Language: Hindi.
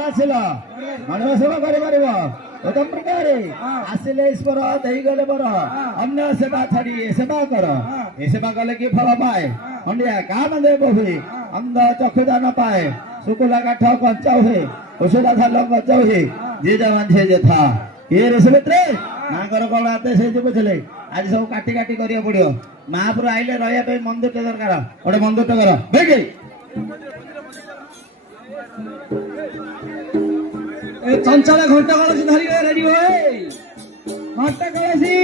मानव सेवा कर प्रकार आसिले ईश्वर देगले बर अन्य सेवा छाड़ी ए सेवा कर ए सेवा कले कि फल पाए अंडिया कान देव हुए अंध चक्षुदान पाए शुकुला काठ कंचा हुए औषधा थाल कंचा हुए जे जवान से था ये रेसमित्रे मांकर कल आते से बुझे आज सब काटी काटी करिया पड़ियो महापुर आइले रही मंदिर टे दरकार गोटे मंदिर टे कर बेगे चंचला घंटा कलसी धरी रेडी हो घंटा कलसी